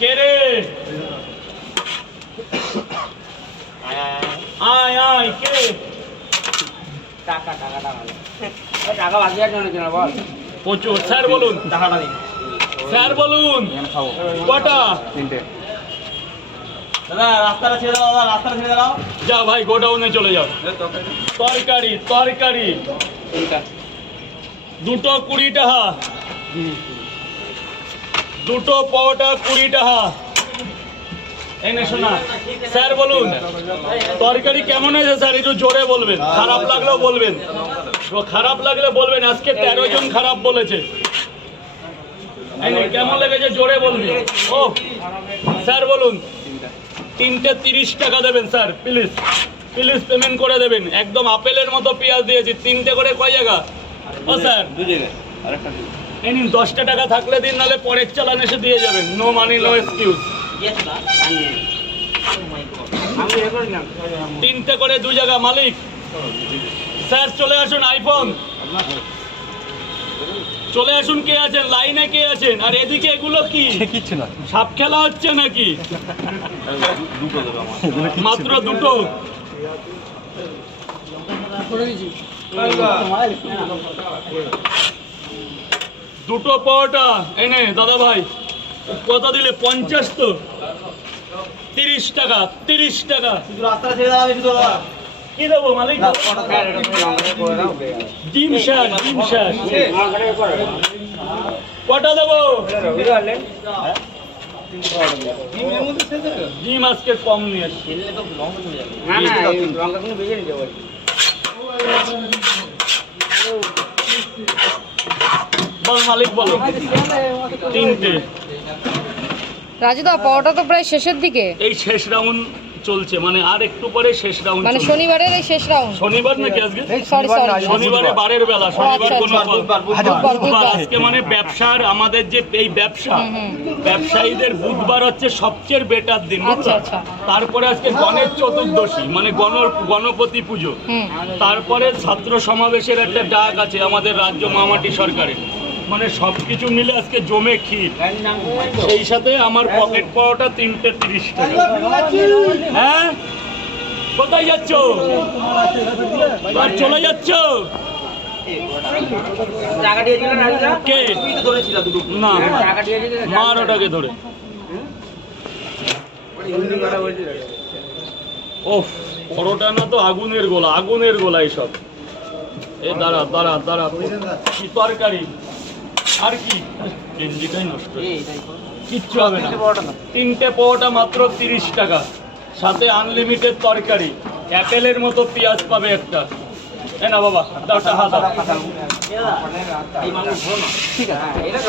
কে রে? আয় আয় কে? টাকা বাকি আছে না কেন বল? প্রচুর। স্যার বলুন, টাকাটা দিন স্যার বলুন কটা? দাদা রাস্তাটা ছেড়ে দাও, দাদা রাস্তাটা ছেড়ে দাও। যা ভাই গোডাউনে চলে যাও। তরকারি তরকারি দুটো 20 টাকা, দুটো পাওয়াটা 20 টাকা। এই না শোনা স্যার বলুন তরকারি কেমন আছে স্যার? একটু জোরে বলবেন, খারাপ লাগলেও বলবেন, খারাপ লাগলে বলবেন। আজকে 13 জন খারাপ বলেছে। এই নে, কেমন লেগেছে জোরে বলবেন। ও স্যার বলুন, তিনটে 30 টাকা দেবেন স্যার, প্লিজ প্লিজ পেমেন্ট করে দেবেন। একদম আপেলের মতো পেঁয়াজ দিয়েছি, তিনটে করে কয় জায়গা? ও স্যার এই নিন 10 টাকা থাকলে দিন, নাহলে পরের চালান এসে দিয়ে যাবেন। No money no excuse. তিনটে করে 2 জায়গা মালিক। স্যার চলে আসুন, আইফোন চলে আসুন। কে আছেন লাইনে? কে আছেন? আর এদিকে এগুলো কি কিচ্ছু না, সাপ খেলা হচ্ছে নাকি? মাত্র দুটো। দুটো পাওয়াটা এনে দাদা ভাই কত দিলে? 50 তো 30 টাকা, 30 টাকা। শুধু রাস্তাটা ছেড়ে দাও, শুধু দাদা। কি দেবো মালিক? ডিম শাক, ডিম শাক কটা দেবো? ডিম আজকে কম নিয়ে আসছি। না না লঙ্কা কিন্তু ভেজে নিতে বল। বল মালিক বলো। তিনটে। রাজুদা পাওয়াটা তো প্রায় শেষের দিকে, এই শেষ রাউন্ড চলছে, মানে আর একটু পরে শেষ রাউন্ড। মানে শনিবারের এই শেষ রাউন্ড। শনিবার নাকি আজকে? সরি সরি, শনিবারে বারের বেলা, শনিবার আচ্ছা, কোনো বুধবার আজকে। মানে ব্যবসার আমাদের যে এই ব্যবসা, ব্যবসায়ীদের বুধবার হচ্ছে সবচেয়ে বেটার দিন, আচ্ছা আচ্ছা। তারপরে আজকে গণেশ চতুর্দশী, মানে গণপতি পুজো। তারপরে ছাত্র সমাবেশের একটা ডাক আছে আমাদের রাজ্য মামাটি সরকারের। মানে সবকিছু মিলে আজকে জমে ক্ষীর। সেই সাথে আমার পকেট পাওয়াটা 3টে 30 টাকা। হ্যাঁ কোথায় যাচ্ছ? আর চলে যাচ্ছ? টাকা দিয়েছিল না রাজুদা? কে? তুই তো ধরেছিল দুটো। না টাকা দিয়েছিল, মার ওটাকে ধরে। ওফ পরোটা না তো আগুনের গোলা, আগুনের গোলা এইসব। এ দাঁড়া দাঁড়া দাঁড়া, কি তরকারি আর কি? গেঞ্জিটাই নষ্ট, কিচ্ছু হবে না। 3টে পাওয়াটা মাত্র 30 টাকা, সাথে আনলিমিটেড তরকারি। অ্যাপেলের মতো পেঁয়াজ পাবে একটা। এ না বাবা দাও টাকা দাও। এই মানুষ ঠিক আছে। এটা